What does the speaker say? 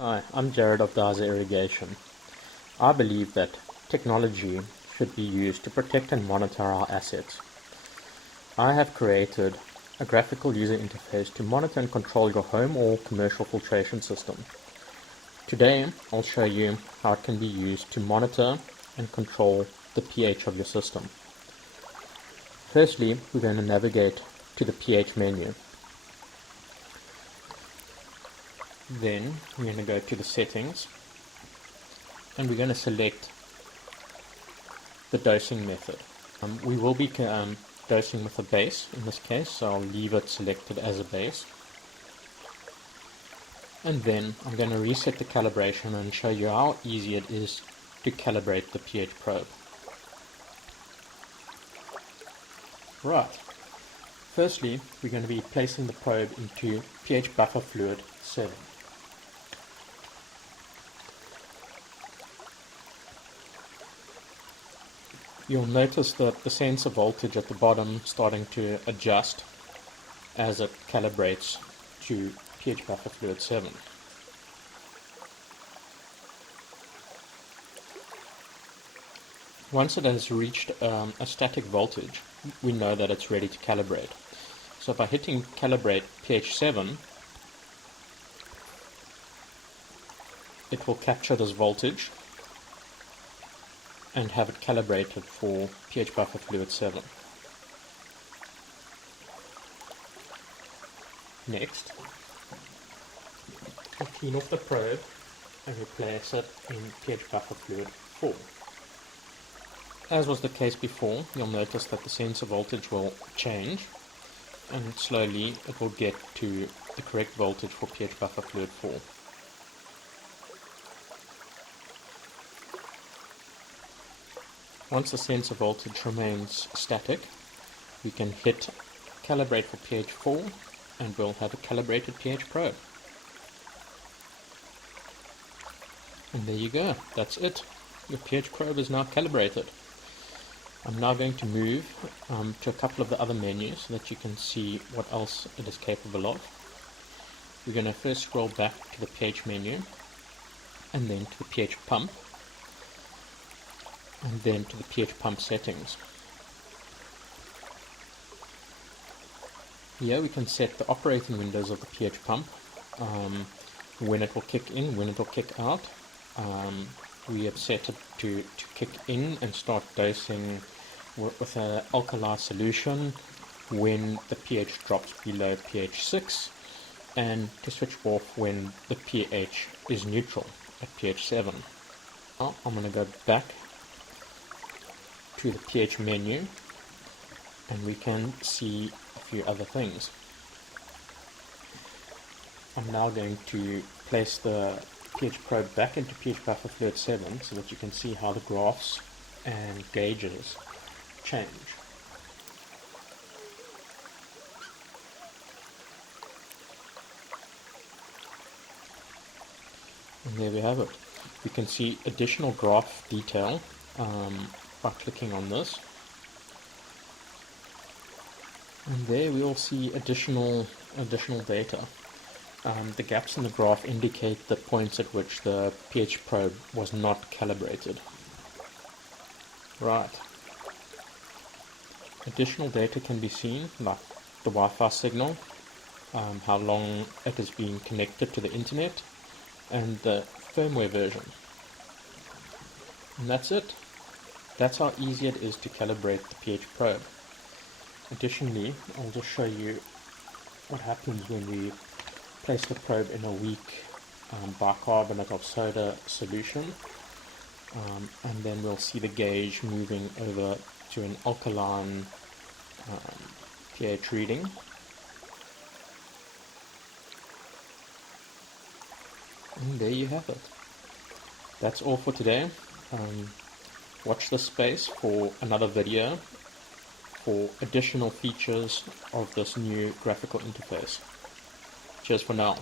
Hi, I'm Jared of Daza Irrigation. I believe that technology should be used to protect and monitor our assets. I have created a graphical user interface to monitor and control your home or commercial filtration system. Today, I'll show you how it can be used to monitor and control the pH of your system. Firstly, we're going to navigate to the pH menu. Then we're going to go to the settings and we're going to select the dosing method. We will be dosing with a base in this case, so I'll leave it selected as a base. And then I'm going to reset the calibration and show you how easy it is to calibrate the pH probe. Right. Firstly, we're going to be placing the probe into pH buffer fluid 7. You'll notice that the sensor voltage at the bottom starting to adjust as it calibrates to pH buffer fluid 7. Once it has reached a static voltage, we know that it's ready to calibrate. So by hitting calibrate pH 7, it will capture this voltage and have it calibrated for pH buffer fluid 7. Next, we'll clean off the probe and replace it in pH buffer fluid 4. As was the case before, you'll notice that the sensor voltage will change and slowly it will get to the correct voltage for pH buffer fluid 4. Once the sensor voltage remains static, we can hit calibrate for pH 4 and we'll have a calibrated pH probe. And there you go, that's it. Your pH probe is now calibrated. I'm now going to move to a couple of the other menus so that you can see what else it is capable of. We're going to first scroll back to the pH menu and then to the pH pump and then to the pH pump settings. Here we can set the operating windows of the pH pump, when it will kick in, when it will kick out. We have set it to kick in and start dosing with an alkali solution when the pH drops below pH 6, and to switch off when the pH is neutral at pH 7. Now I'm going to go back to the pH menu and we can see a few other things. I'm now going to place the pH probe back into pH buffer fluid 7 so that you can see how the graphs and gauges change. And there we have it. You can see additional graph detail by clicking on this. And there we'll see additional data. The gaps in the graph indicate the points at which the pH probe was not calibrated. Right. Additional data can be seen, like the Wi-Fi signal, how long it has been connected to the internet, and the firmware version. And that's it. That's how easy it is to calibrate the pH probe. Additionally, I'll just show you what happens when we place the probe in a weak bicarbonate of soda solution, and then we'll see the gauge moving over to an alkaline pH reading. And there you have it. That's all for today. Watch this space for another video for additional features of this new graphical interface. Cheers for now.